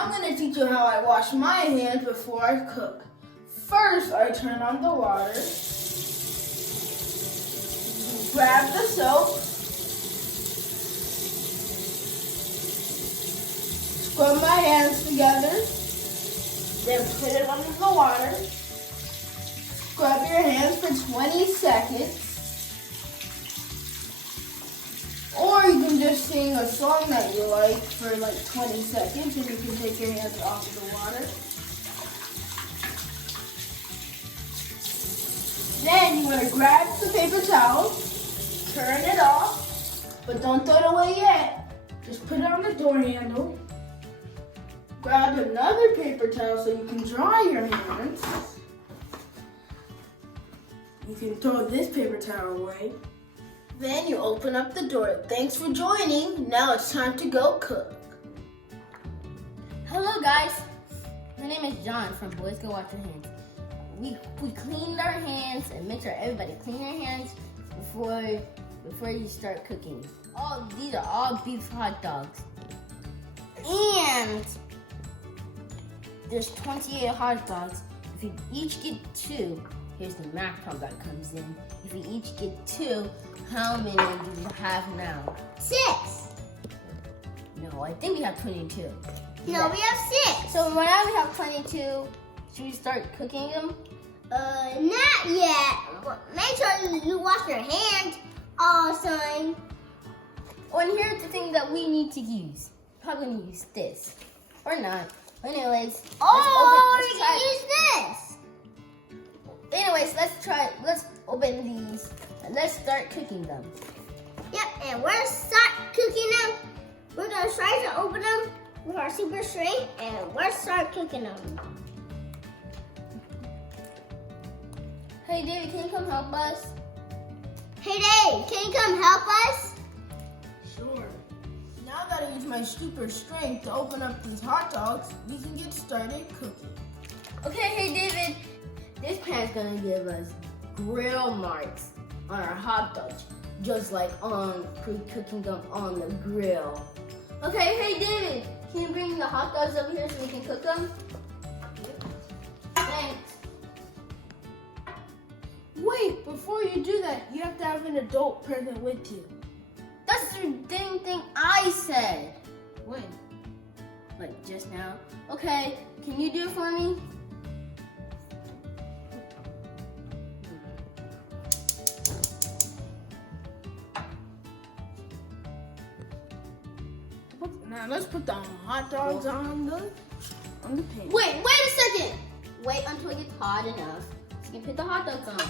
I'm going to teach you how I wash my hands before I cook. First, I turn on the water, grab the soap, scrub my hands together, then put it under the water, scrub your hands for 20 seconds, or you can just sing a song that you like for like 20 seconds and you can take your hands off of the water. Then you want to grab the paper towel, turn it off, but don't throw it away yet. Just put it on the door handle. Grab another paper towel so you can dry your hands. You can throw this paper towel away. Then you open up the door. Thanks for joining. Now it's time to go cook. Hello guys, my name is John from Boys Go Wash Your Hands. We cleaned our hands and make sure everybody clean their hands before you start cooking. These are all beef hot dogs. And there's 28 hot dogs. If you each get 2, here's the math problem that comes in. If you each get 2, how many do you have now? 6. No, I think we have 22. No, we have 6. So now we have 22. Should we start cooking them? Not yet. Make sure you wash your hands all the time. Oh, and here's the thing that we need to use. Probably going to use this. Or not. Anyways, You can use this. Anyways, let's open these and let's start cooking them. Yep, and we're start cooking them. We're gonna try to open them with our super string, and we're start cooking them. Hey David, can you come help us? Hey Dave, can you come help us? Sure. Now that I use my super strength to open up these hot dogs, we can get started cooking. Okay, hey David, this pan's gonna give us grill marks on our hot dogs, just like on cooking them on the grill. Okay, hey David, can you bring the hot dogs over here so we can cook them? Thanks. Wait, before you do that, you have to have an adult present with you. That's the same thing I said. When? Like just now. Okay, can you do it for me? Now let's put the hot dogs on the pan. Wait a second. Wait until it gets hot enough so you can put the hot dogs on.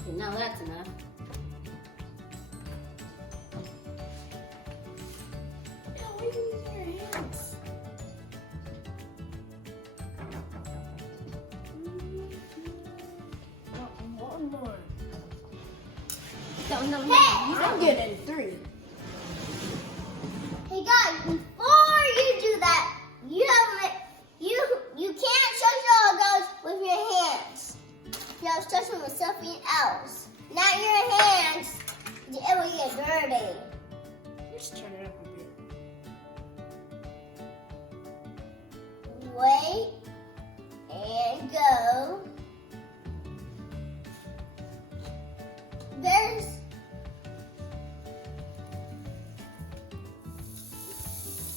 Okay, now that's enough. Why are you using your hands? One more. No. I'm getting 3. Hey guys, before you do that, you can't touch all those with your hands. You have to touch them with something else. Not your hands. It will get dirty. Just turn it up a bit. Wait and go.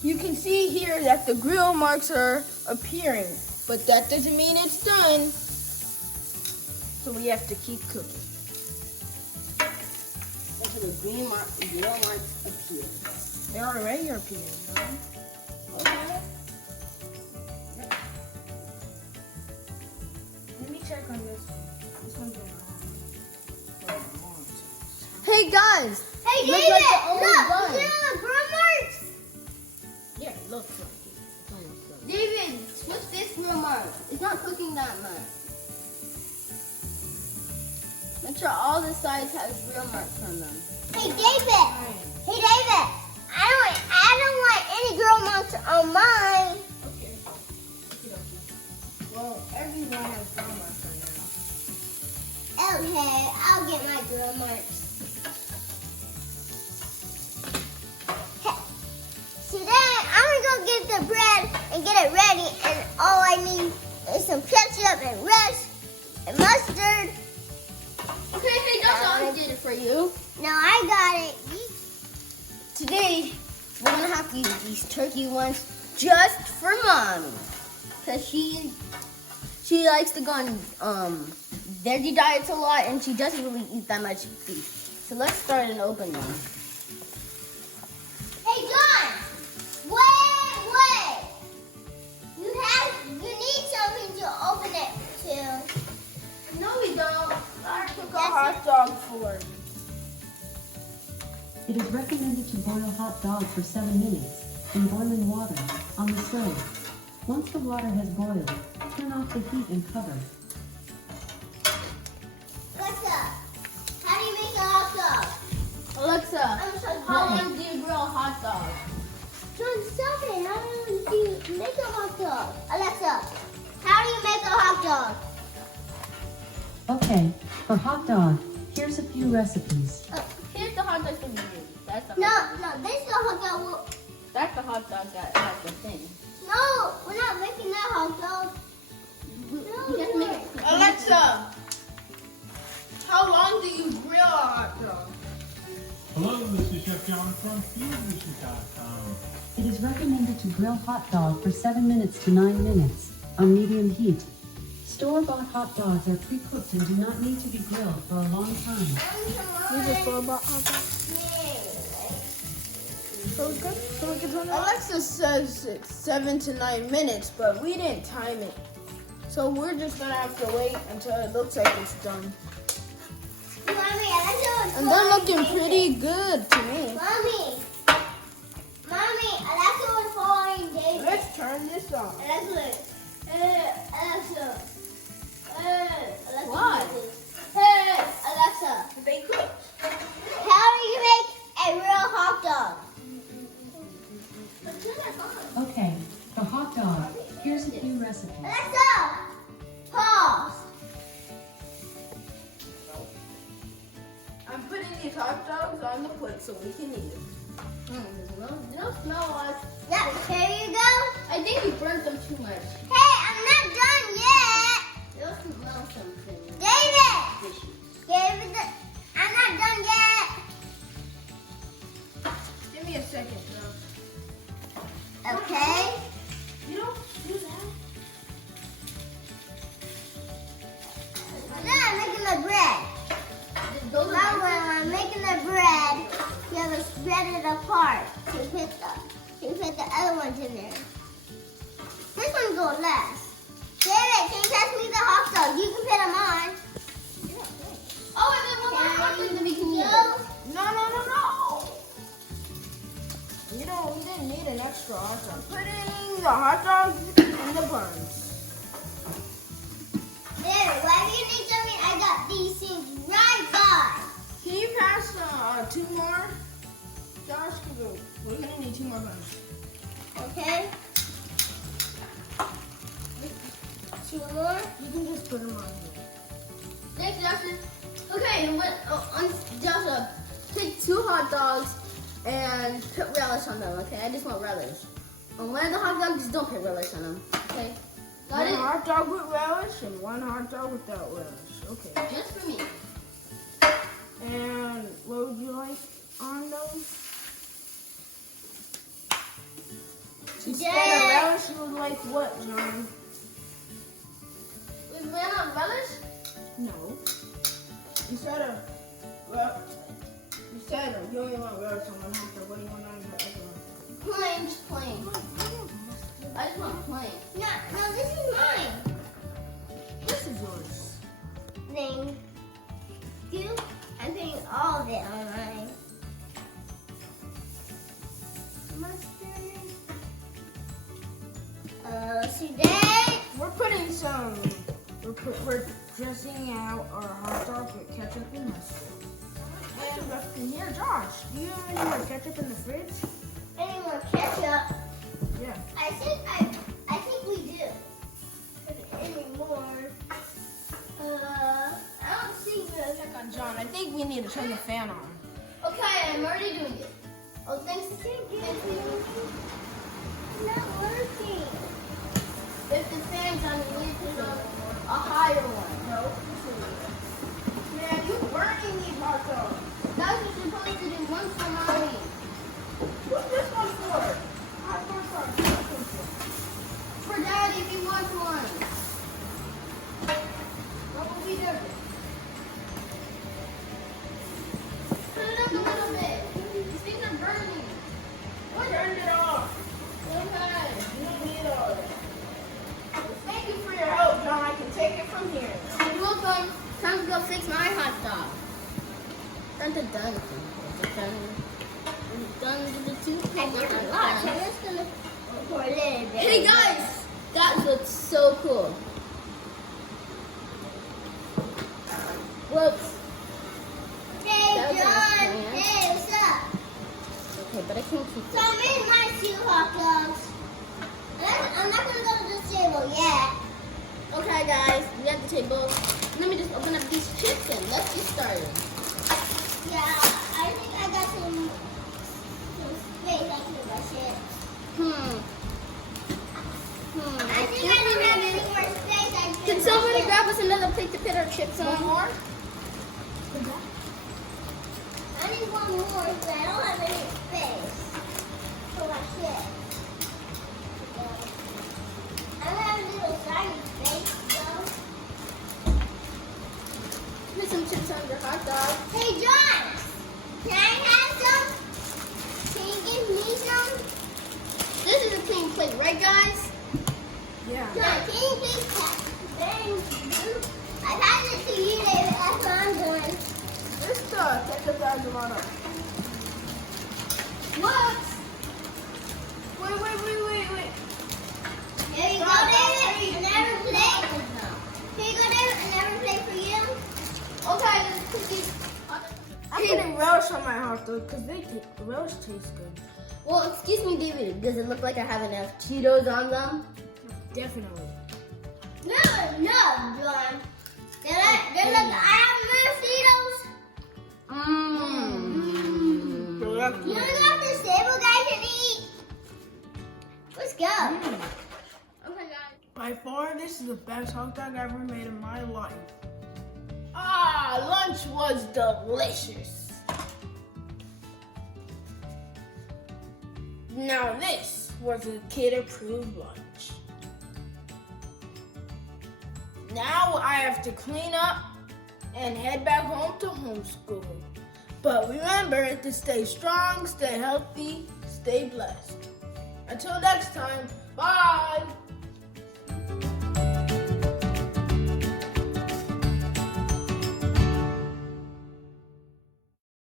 You can see here that the grill marks are appearing, but that doesn't mean it's done. So we have to keep cooking. Until the grill marks appear. They're already appearing, huh? Okay. Let me check on this one. This one's been on for a long time. Hey guys! Hey Looks David, like they're almost look, done. you see the grill marks? Yeah, it looks like it. Almost done. David, switch this grill mark. It's not cooking that much. Make sure all the sides have grill marks on them. Hey David, I don't want any grill marks on mine. Okay. Well, everyone has grill marks right now. Okay, I'll get my grill marks. Hey, today I'm gonna go get the bread and get it ready. And all I need is some ketchup and relish and mustard. Okay, hey, Josh, I did it for you. No, I got it. Today, we're gonna have to use these turkey ones just for Mommy. Cause she likes to go on veggie diets a lot, and she doesn't really eat that much beef. So let's start and open them. Hey, John! Wait! You need something to open it to. No, we don't. I took a hot dog for it. It is recommended to boil hot dog for 7 minutes in boiling water on the stove. Once the water has boiled, turn off the heat and cover. Alexa, how do you make a hot dog? Alexa, I'm so how tired. long do you grill a hot dog? John, stop it. How do you make a hot dog? Alexa, how do you make a hot dog? Okay, for hot dog, here's a few recipes. Here's the hot dog that we use. That's the No, hot dog. this is the hot dog. That's the hot dog that has the thing. No, we're not making that hot dog. We just make it. Alexa, how long do you grill a hot dog? Hello, this is Chef John from FoodDishes.com. It is recommended to grill hot dog for 7 minutes to 9 minutes on medium heat. Store-bought hot dogs are pre-cooked and do not need to be grilled for a long time. You just throw about hot dog. Alexa says it's 7 to 9 minutes, but we didn't time it. So we're just gonna have to wait until it looks like it's done. And they're looking pretty good to me. Mommy, Alexa was following David. Let's turn this off. Alexa. What? Hey, Alexa. They cook. How do you make a real hot dog? Okay, for hot dog, here's a few recipes. Alexa, pause. I'm putting these hot dogs on the plate so we can eat it. They don't smell like. Yeah, here you go. I think we burnt them too much. Hey, I'm not done yet. They don't smell something. David, Fishy. I'm not done yet. Give me a second, though. Okay. You don't do that. Now I'm making the bread. Those are Now when I'm making the bread, you have to spread it apart to put the other ones in there. This one goes last. David, can you pass me the hot dog? You can put them on. Oh, and then one more hot dog that we can use. No. We didn't need an extra hot dog. Putting the hot dogs in the buns. There, why do you need something? I got these things right by. Can you pass 2 more? Josh, we're gonna need 2 more buns. Okay. 2 more. You can just put them on here. Thanks, Justin. Okay, and Joshua, take 2 hot dogs and put relish on them, okay? I just want relish. On one of the hot dogs, just don't put relish on them, okay? Got 1 it? hot dog with relish and 1 hot dog without relish. Okay. Just for me. And what would you like on those? Instead of relish, you would like what, John? We ran out of relish? No. You only want relish on 1 hot dog. What do you want on your other one? Plain, just plain. I just want plain. No, this is mine. This is yours. Thank you. I'm putting all of it on mine. Mustard. Today. We're dressing out our hot dog with ketchup and mustard. What's left in here, Josh? Do you have any more ketchup in the fridge? Any more ketchup? Yeah. I think we do. Any more? I don't see the. Check on John. I think we need to turn the fan on. Okay, I'm already doing it. Oh, thanks. Thank you. It's not working. A higher one. No. Man, you burning these hot dogs. That's what you're supposed to do once for mommy. What's this one for? Hot dogs are expensive. For daddy if he wants one. What will we do? Put it up a little bit. These things are burning. Turn it off. Okay. You don't need all that. Thank you for your help, John. I can take it from here. You're welcome. Time to go fix my hot dog. Dun dun dun. Dun dun dun dun I did a lot, so I'm just gonna pour a little bit. Hey guys, that looks so cool. Whoops. Hey, That was John. nice, man. Hey, what's up? Okay, but I can't keep So I made my 2 hot dogs. And I'm not gonna go to this table yet. Okay guys, we got the table. Let me just open up these chips and let's get started. Yeah, I think I got some space I can rush it. I think I don't have any more space. Can somebody grab us another plate to put our chips on? One more? I need one more because I don't have any space for my shit. I don't have a little tiny space though. Put some chips on your hot dog. Hey John, can I have some? Can you give me some? This is a clean plate, right guys? Yeah. John, can you please pass? I pass it to you, David. That's what I'm doing. This ketchup has a lot of. What? Wait. Here you go, Stop, David. stop, Another plate. Here you go, David. Another plate for you. Okay, let's put these. I'm putting relish on my hot dog because relish tastes good. Well, excuse me, David. Does it look like I have enough Cheetos on them? Definitely. No, John. They're like, I have more Cheetos. You wanna go off this table, guys, and eat? Let's go. Okay, guys. By far, this is the best hot dog I ever made in my life. Lunch was delicious. Now this was a kid-approved lunch. Now I have to clean up and head back home to homeschool. But remember to stay strong, stay healthy, stay blessed. Until next time, bye.